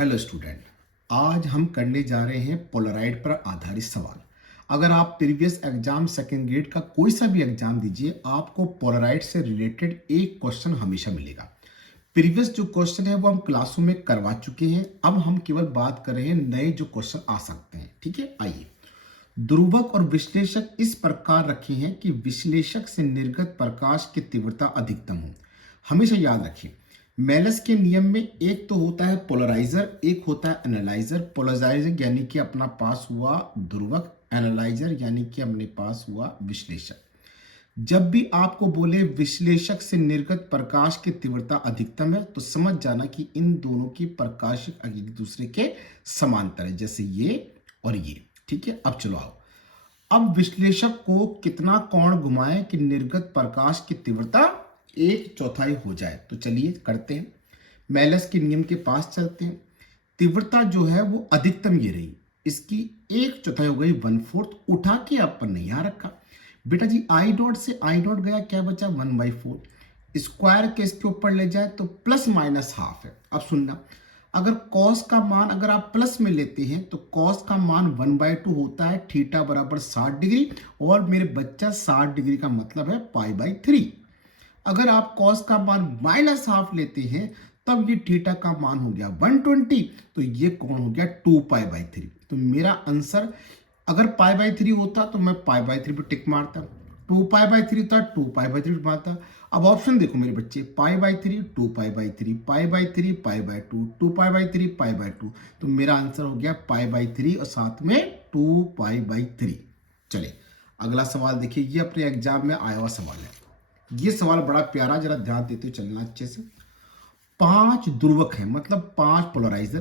Hello student, आज हम करने जा रहे हैं पोलराइड पर आधारित सवाल। अगर आप प्रीवियस एग्जाम सेकेंड ग्रेड का कोई सा भी एग्जाम दीजिए, आपको पोलराइड से रिलेटेड एक क्वेश्चन हमेशा मिलेगा। प्रीवियस जो क्वेश्चन है वो हम क्लासों में करवा चुके हैं। अब हम केवल बात कर रहे हैं नए जो क्वेश्चन आ सकते हैं। ठीक है, आइए। ध्रुवक और विश्लेषक इस प्रकार रखे हैं कि विश्लेषक से निर्गत प्रकाश की तीव्रता अधिकतम हो। हमेशा याद रखिए, मेलस के नियम में एक तो होता है पोलराइजर, एक होता है एनालाइजर। पोलराइजर यानी कि अपना पास हुआ ध्रुवक, एनालाइजर यानी कि अपने पास हुआ विश्लेषक। जब भी आपको बोले विश्लेषक से निर्गत प्रकाश की तीव्रता अधिकतम है, तो समझ जाना कि इन दोनों की प्रकाशिक एक दूसरे के समांतर है, जैसे ये और ये। ठीक है, अब चलो आओ। अब विश्लेषक को कितना कोण घुमाएं कि निर्गत प्रकाश की तीव्रता 1/4 हो जाए। तो चलिए करते हैं, मेलस के नियम के पास चलते हैं। तीव्रता जो है वो अधिकतम ये रही, इसकी 1/4 हो गई, 1/4। उठा के अपन ने यहां रखा बेटा जी। आई डॉट से आई डॉट गया, क्या बचा 1/4। स्क्वायर के इसके ऊपर ले जाए तो प्लस माइनस हाफ है। अब सुनना, अगर कॉस का मान अगर आप प्लस में लेते हैं तो कॉस का मान 1/2 होता है, थीटा बराबर 60 डिग्री। और मेरे बच्चा 60 डिग्री का मतलब है π/3। अगर आप कॉस का मान माइनस हाफ लेते हैं तब ये थीटा का मान हो गया 120, तो ये कौन हो गया 2π/3। तो मेरा आंसर अगर π/3 होता तो मैं π/3 पे टिक मारता, 2π/3 था 2π/3 मारता। अब ऑप्शन देखो मेरे बच्चे, π/3 2π/3 π/3 π/2 2π/3 π/2। तो मेरा आंसर हो गया π/3 और साथ में 2π/3। चले अगला सवाल देखिए, ये अपने एग्जाम में आया हुआ सवाल है। ये सवाल बड़ा प्यारा, जरा ध्यान देते हुए चलना अच्छे से। 5 ध्रुवक हैं, मतलब 5 पोलराइजर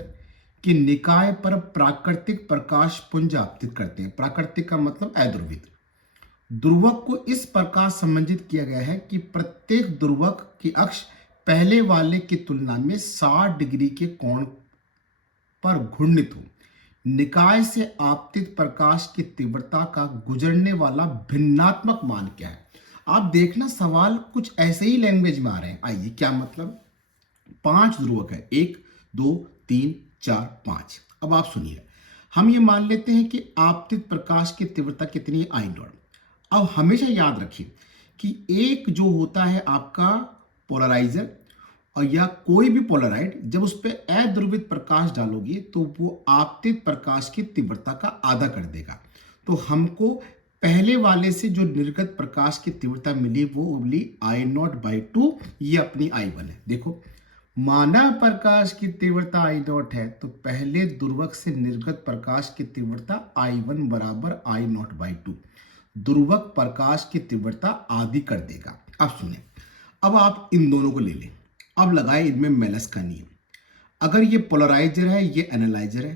के निकाय पर प्राकृतिक प्रकाश पुंज आपतित करते हैं। प्राकृतिक का मतलब अध्रुवित। ध्रुवक को इस प्रकार संबंधित किया गया है कि प्रत्येक ध्रुवक की अक्ष पहले वाले की तुलना में 60 डिग्री के कोण पर घूर्णित हो। निकाय से आपतित प्रकाश की तीव्रता का गुजरने वाला भिन्नात्मक मान क्या है। आप देखना, सवाल कुछ ऐसे ही लैंग्वेज में आ रहे हैं। आइए, क्या मतलब। 5 ध्रुवक है, 1 2 3 4 5। अब आप सुनिए, हम ये मान लेते हैं कि आपतित प्रकाश की तीव्रता कितनी है, आई डॉट। अब हमेशा याद रखिए कि एक जो होता है आपका पोलराइजर और या कोई भी पोलराइड, जब उस पर अध्रुवित प्रकाश डालोगे तो वो आपतित प्रकाश की तीव्रता का आधा कर देगा। तो हमको पहले वाले से जो निर्गत प्रकाश की तीव्रता मिली वो मिली I0/2, ये अपनी I1 है। देखो, माना प्रकाश की तीव्रता I0 है, तो पहले ध्रुवक से निर्गत प्रकाश की तीव्रता I1 बराबर I0/2। ध्रुवक प्रकाश की तीव्रता आधी कर देगा। अब सुने, अब आप इन दोनों को ले लें, अब लगाए इनमें मेलस का नियम। अगर ये पोलराइजर है, ये एनालाइजर है,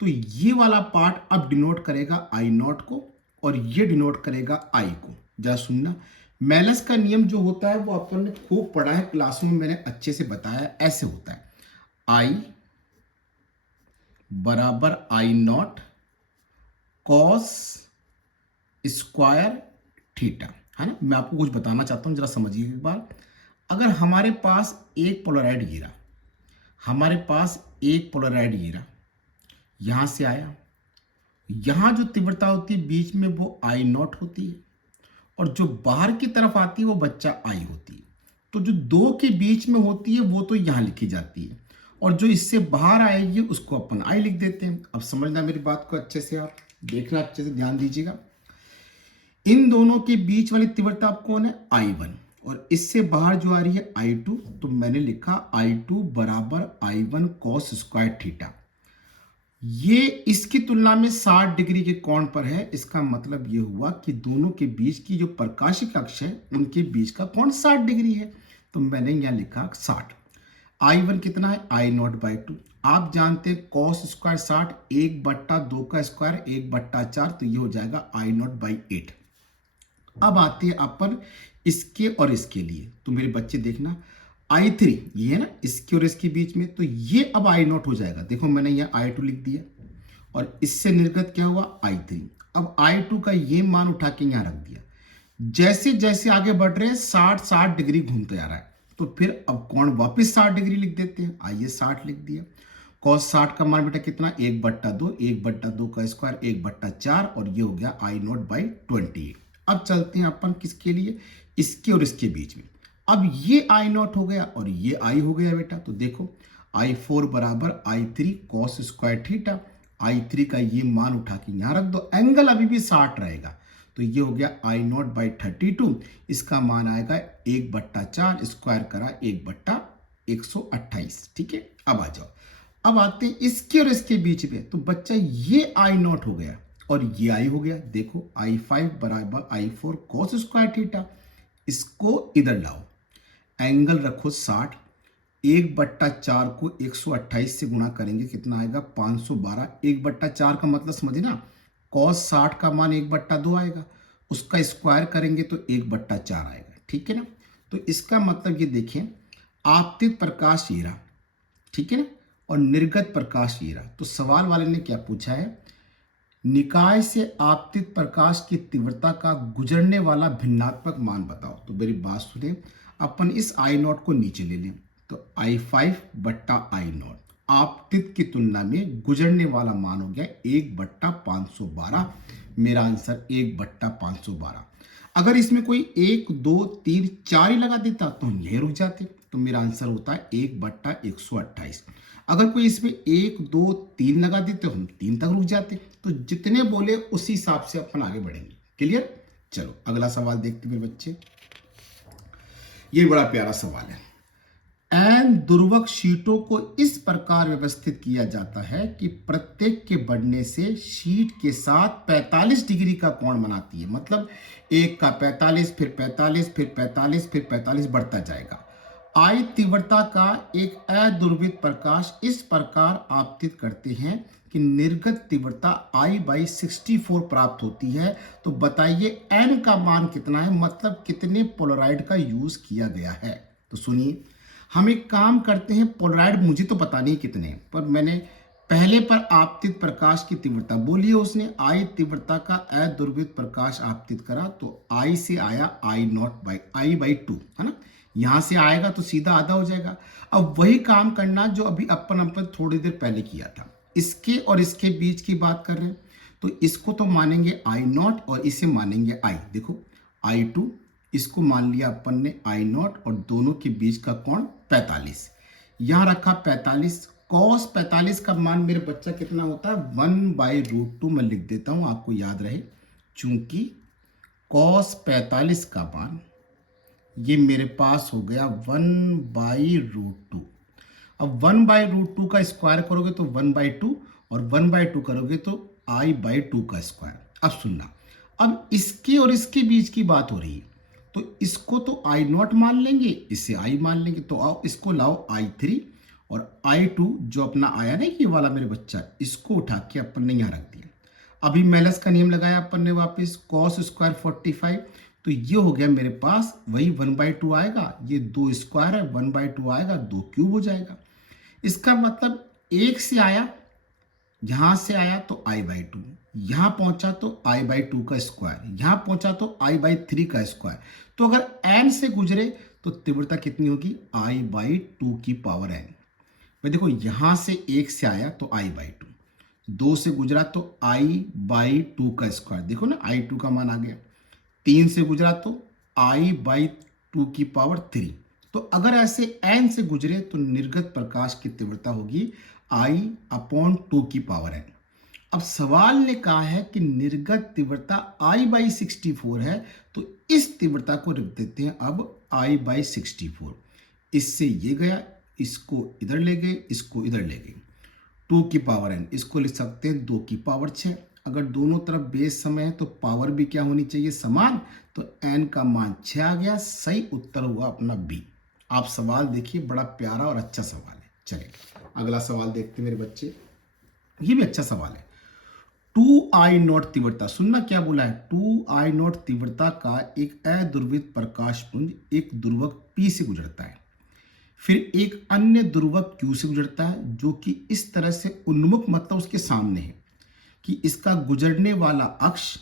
तो ये वाला पार्ट अब डिनोट करेगा I0 को और ये डिनोट करेगा I को। जरा सुनना, मेलस का नियम जो होता है वो अपन ने खूब पढ़ा है, क्लासों में मैंने अच्छे से बताया। ऐसे होता है, I बराबर I0 कॉस स्क्वायर थीटा, है ना। मैं आपको कुछ बताना चाहता हूं, जरा समझिए एक बार। अगर हमारे पास एक पोलराइड ये रहा, हमारे पास एक पोलराइड ये रहा, यहां से आया, यहां जो तीव्रता होती है बीच में वो I0 होती है, और जो बाहर की तरफ आती है वो बच्चा I होती है। तो जो दो के बीच में होती है वो तो यहां लिखी जाती है, और जो इससे बाहर आएगी उसको अपन I लिख देते हैं। अब समझना मेरी बात को अच्छे से, आप देखना अच्छे से, ध्यान दीजिएगा। इन दोनों के बीच वाली तीव्रता आप कौन है, I1, और इससे बाहर जो आ रही है I2। तो मैंने लिखा I2 बराबर I1 कॉस स्क्वायर थीटा। ये इसकी तुलना में 60 डिग्री के कोण पर है। इसका मतलब ये हुआ कि दोनों के बीच की जो प्रकाशिक अक्ष है उनके बीच का कोण 60 डिग्री है। तो मैंने यहां लिखा 60। I1 कितना है, I0/2। आप जानते हैं कॉस स्क्वायर 60, 1/2 का स्क्वायर 1/4, तो ये हो जाएगा I0/8। अब आते हैं अपन इसके और इसके लिए। तो मेरे बच्चे देखना, I3 ये है ना, इसके और इसके बीच में, तो ये अब I0 हो जाएगा। देखो मैंने यहाँ I2 लिख दिया और इससे निर्गत क्या हुआ I3। अब I2 का ये मान उठा के यहाँ रख दिया। जैसे जैसे आगे बढ़ रहे हैं 60 डिग्री घूमते जा रहा है, तो फिर अब कोण वापस 60 डिग्री लिख देते हैं। आइए 60 लिख दिया। कॉस 60 का मान बेटा कितना, 1/2, 1/2 का स्क्वायर 1/4, और ये हो गया I0/20। अब चलते हैं अपन किसके लिए, इसके और इसके बीच में। अब ये I0 हो गया और ये I हो गया बेटा। तो देखो I4 बराबर I3 cos square theta. I3 का ये मान उठा के यहाँ रख दो, एंगल अभी भी 60 रहेगा। तो ये हो गया I0/32, इसका मान आएगा 1/4, स्क्वायर करा 1/128। ठीक है, अब आ जाओ, अब आते हैं इसके और इसके बीच में। तो बच्चा ये I0 हो गया और ये I हो गया। देखो I5 बराबर I4 कॉस स्क्वायर थीटा, इसको इधर लाओ, एंगल रखो 60, 1/4 को 128 से गुणा करेंगे, कितना आएगा 512। 1/4 का मतलब समझे ना, कॉस 60 का मान 1/2 आएगा, उसका स्क्वायर करेंगे तो 1/4 आएगा। ठीक है ना, तो इसका मतलब ये देखें, आपतित प्रकाश ये रहा, ठीक है ना, और निर्गत प्रकाश ये रहा। तो सवाल वाले ने क्या पूछा है, निकाय से आपतित प्रकाश की तीव्रता का गुजरने वाला भिन्नात्मक मान बताओ। तो मेरी बात सुने, अपन इस I0 को नीचे ले लें, तो I5/I0 आपतित की तुलना में गुजरने वाला मान हो गया 1/512। मेरा आंसर 1/512। अगर इसमें कोई 1 2 3 4 ही लगा देता तो हम यही रुक जाते, तो मेरा आंसर होता है 1/128। अगर कोई इसमें 1 2 3 लगा देते तो हम 3 तक रुक जाते। तो जितने बोले उसी हिसाब से अपन आगे बढ़ेंगे। क्लियर, चलो अगला सवाल देखते मेरे बच्चे। ये बड़ा प्यारा सवाल है। एन दुर्वक शीटों को इस प्रकार व्यवस्थित किया जाता है कि प्रत्येक के बढ़ने से शीट के साथ 45 डिग्री का कोण बनाती है। मतलब एक का 45, फिर 45, फिर 45, फिर 45 बढ़ता जाएगा। आई तीव्रता का एक अदुर्वित प्रकाश इस प्रकार आपतित करते हैं कि निर्गत तीव्रता I/64 प्राप्त होती है। तो बताइए n का मान कितना है, मतलब कितने पोलराइड का यूज किया गया है। तो सुनिए, हम एक काम करते हैं, पोलराइड मुझे तो पता नहीं कितने, पर मैंने पहले पर आपतित प्रकाश की तीव्रता बोली है उसने, I तीव्रता का अदुर्वित प्रकाश आपतित करा, तो I से आया I/2, है ना, यहां से आएगा तो सीधा आधा हो जाएगा। अब वही काम करना जो अभी अपन थोड़ी देर पहले किया था, इसके और इसके बीच की बात कर रहे हैं। तो इसको तो मानेंगे I0 और इसे मानेंगे I। देखो I2, इसको मान लिया अपन ने I0 और दोनों के बीच का कोण 45, यहां रखा 45। कॉस 45 का मान मेरे बच्चा कितना होता है, 1/√2। मैं लिख देता हूं आपको याद रहे, चूंकि कॉस 45 का मान ये मेरे पास हो गया 1/√2। अब 1/√2 का स्क्वायर करोगे तो 1/2, और 1/2 करोगे तो I/2 का स्क्वायर। अब सुनना, अब इसके और इसके बीच की बात हो रही है, तो इसको तो I0 मान लेंगे, इसे I मान लेंगे। तो आओ इसको लाओ I3 और I2 जो अपना आया ना ये वाला मेरे बच्चा, इसको उठा के अपन ने यहाँ रख दिया। अभी मेलस का नियम लगाया अपन ने वापस, cos स्क्वायर 45, तो ये हो गया मेरे पास वही 1/2 आएगा, ये 2 स्क्वायर है, 1/2 आएगा, 2 क्यूब हो जाएगा। इसका मतलब एक से आया, यहां से आया तो I/2, यहां पहुंचा तो I/2 का स्क्वायर, यहां पहुंचा तो I/3 का स्क्वायर। तो अगर n से गुजरे तो तीव्रता कितनी होगी, I/2 की पावर n। भाई देखो, यहां से एक से आया तो I/2, 2 से गुजरा तो I/2 का स्क्वायर, देखो ना I2 का मान आ गया, 3 से गुजरा तो I/2 की पावर 3। तो अगर ऐसे n से गुजरे तो निर्गत प्रकाश की तीव्रता होगी I/2 की पावर n। अब सवाल ने कहा है कि निर्गत तीव्रता I/64 है, तो इस तीव्रता को रख देते हैं अब I/64। इससे ये गया, इसको इधर ले गए, इसको इधर ले गए, 2 की पावर n, इसको लिख सकते हैं 2 की पावर 6। अगर दोनों तरफ बेस समान है तो पावर भी क्या होनी चाहिए, समान। तो n का मान 6 आ गया। सही उत्तर हुआ अपना बी। आप सवाल देखिए, बड़ा प्यारा और अच्छा सवाल है। चलिए अगला सवाल देखते हैं मेरे बच्चे, ये भी अच्छा सवाल है। 2I0 तीव्रता, सुनना क्या बोला है, 2I0 तीव्रता का एक अदुर्वित प्रकाश पुंज एक दुर्वक P से गुजरता है, फिर एक अन्य दुर्वक Q से गुजरता है, जो कि इस तरह से उन्मुख, मतलब उसके सामने है, कि इसका गुजरने वाला अक्ष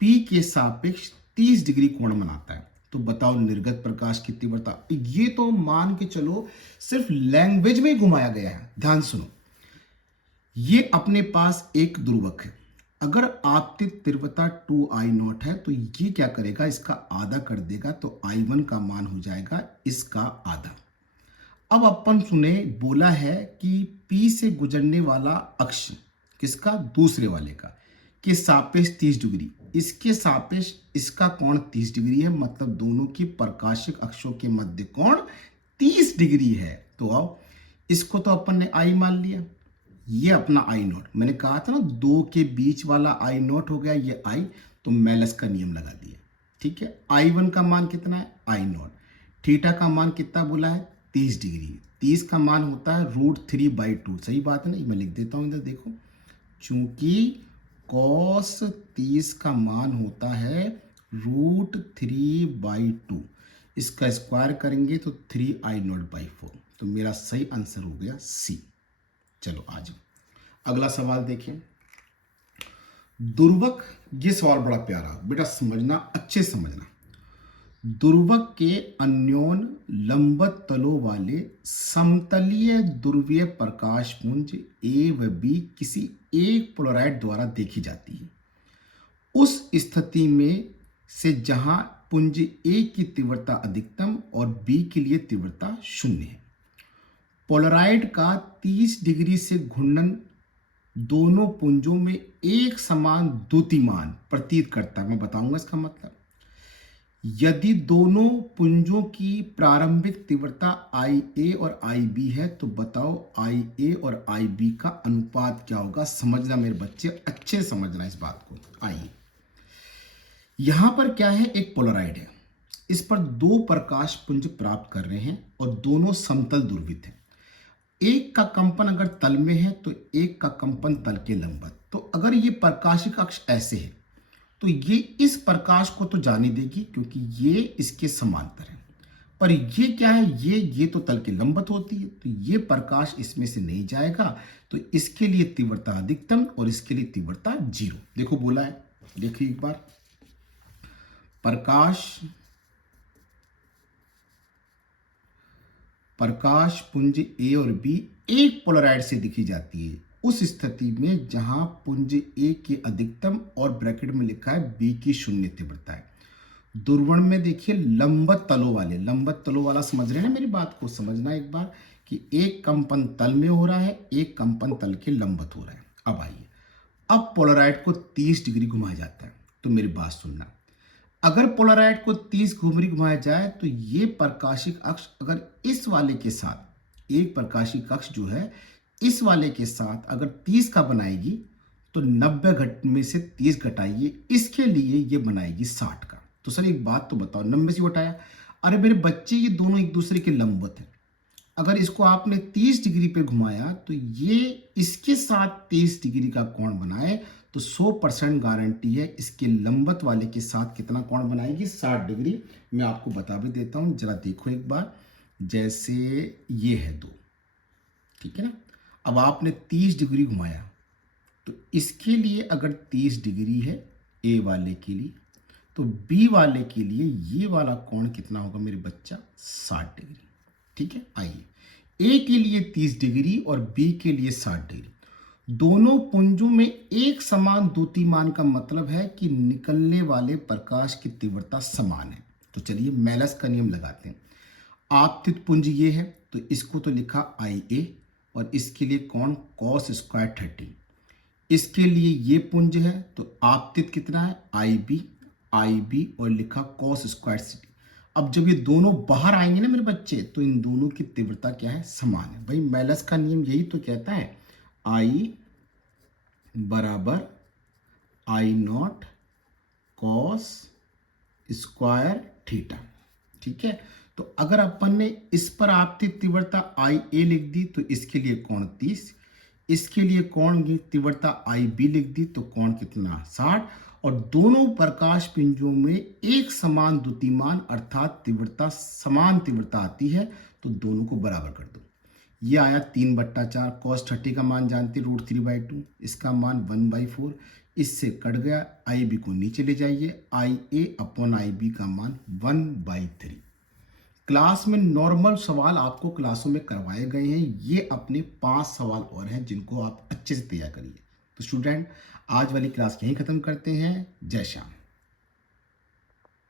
P के सापेक्ष 30 डिग्री कोण बनाता है। तो बताओ निर्गत प्रकाश की तीव्रता। ये तो मान के चलो सिर्फ लैंग्वेज में ही घुमाया गया है, ध्यान सुनो। ये अपने पास एक ध्रुवक है। अगर आपतित तीव्रता 2I0 है तो ये क्या करेगा, इसका आधा कर देगा, तो I1 का मान हो जाएगा इसका आधा। अब अपन सुने, बोला है कि P से गुजरने वाला अक्ष किसका, दूसरे वाले का, के सापेक्ष 30 डिग्री, इसके सापेक्ष इसका कोण 30 डिग्री है, मतलब दोनों की प्रकाशिक अक्षों के मध्य कोण 30 डिग्री है। तो अब इसको तो अपन ने I मान लिया, ये अपना I0, मैंने कहा था ना दो के बीच वाला I0 हो गया ये I, तो मेलस का नियम लगा दिया। ठीक है, I1 का मान कितना है, I0, थीटा का मान कितना बोला है, 30 डिग्री, 30 का मान होता है √3/2, सही बात है ना, मैं लिख देता हूँ इधर देखो, चूंकि cos 30 का मान होता है √3/2, इसका स्क्वायर करेंगे तो 3I0/4, तो मेरा सही आंसर हो गया सी। चलो आ जाओ अगला सवाल देखिए। दुर्वक, ये सवाल बड़ा प्यारा, बेटा समझना, अच्छे समझना। दुर्वक के अन्योन लंबवत तलों वाले समतलीय ध्रुवीय प्रकाश पुंज ए व बी किसी एक पोलराइड द्वारा देखी जाती है। उस स्थिति में से जहां पुंज ए की तीव्रता अधिकतम और बी के लिए तीव्रता 0 है। पोलराइड का 30 डिग्री से घूर्णन दोनों पुंजों में एक समान द्युतिमान प्रतीत करता है। मैं बताऊंगा इसका मतलब। यदि दोनों पुंजों की प्रारंभिक तीव्रता IA और IB है तो बताओ IA और IB का अनुपात क्या होगा। समझना मेरे बच्चे, अच्छे समझना इस बात को। आइए, यहां पर क्या है, एक पोलराइड है, इस पर दो प्रकाश पुंज प्राप्त कर रहे हैं और दोनों समतल ध्रुवित है। एक का कंपन अगर तल में है तो एक का कंपन तल के लंबवत। तो अगर ये प्रकाशिक अक्ष ऐसे है तो ये इस प्रकाश को तो जाने देगी क्योंकि ये इसके समांतर है, पर ये क्या है, ये तो तल के लंबवत होती है, तो ये प्रकाश इसमें से नहीं जाएगा, तो इसके लिए तीव्रता अधिकतम और इसके लिए तीव्रता 0। देखो बोला है, देखिए एक बार, प्रकाश पुंज ए और बी एक पोलराइड से दिखी जाती है उस स्थिति में जहां पुंज ए की अधिकतम और ब्रैकेट में लिखा है बी की 0 तीव्रता है। दुर्वण में देखिए लंबवत तलों वाले, लंबवत तलों वाला समझ रहे हैं ना मेरी बात को, समझना एक बार कि एक कंपन तल में हो रहा है, एक कंपन तल के लंबवत हो रहा है। अब आइए, अब पोलराइड को 30 डिग्री घुमाया जाता है, तो मेरी बात सुनना, अगर पोलराइड को 30 डिग्री घुमाया जाए तो ये प्रकाशिक अक्ष अगर इस वाले के साथ, एक प्रकाशिक अक्ष जो है इस वाले के साथ अगर 30 का बनाएगी तो 90 घट में से 30 घटाइए, इसके लिए ये बनाएगी 60 का। तो सर एक बात तो बताओ, 90 से घटाया, अरे मेरे बच्चे ये दोनों एक दूसरे के लंबवत है, अगर इसको आपने 30 डिग्री पे घुमाया तो ये इसके साथ 30 डिग्री का कोण बनाए तो 100% गारंटी है इसके लंबवत वाले के साथ कितना कोण बनाएगी, 60 डिग्री। मैं आपको बता भी देता हूं, जरा देखो एक बार, जैसे ये है 2, ठीक है ना, अब आपने 30 डिग्री घुमाया तो इसके लिए अगर 30 डिग्री है ए वाले के लिए, तो बी वाले के लिए ये वाला कोण कितना होगा मेरे बच्चा, 60 डिग्री। ठीक है, आइए, ए के लिए 30 डिग्री और बी के लिए 60 डिग्री, दोनों पुंजों में एक समान द्युतिमान का मतलब है कि निकलने वाले प्रकाश की तीव्रता समान है। तो चलिए मेलस का नियम लगाते हैं। आपतित पुंज ये है तो इसको तो लिखा IA और इसके लिए कोण cos स्क्वायर 30, इसके लिए ये पुंज है तो आपतित कितना है IB और लिखा cos स्क्वायर 60। अब जब ये दोनों बाहर आएंगे ना मेरे बच्चे तो इन दोनों की तीव्रता क्या है, समान है। भाई मेलस का नियम यही तो कहता है, I बराबर I0 cos स्क्वायर थीटा। ठीक है, तो अगर अपन ने इस पर आपतित तीव्रता IA लिख दी तो इसके लिए कोण 30, इसके लिए कोण की तीव्रता IB लिख दी तो कोण कितना, 60, और दोनों प्रकाश पिंजों में एक समान द्युतिमान अर्थात तीव्रता, समान तीव्रता आती है, तो दोनों को बराबर कर दो। ये आया 3/4, cos 30 का मान जानते √3/2, इसका मान 1/4, इससे कट गया, IB को नीचे ले जाइए, IA/IB का मान 1/3। क्लास में नॉर्मल सवाल आपको क्लासों में करवाए गए हैं, ये अपने 5 सवाल और हैं जिनको आप अच्छे से तैयार करिए। तो स्टूडेंट, आज वाली क्लास यहीं ख़त्म करते हैं। जय श्याम।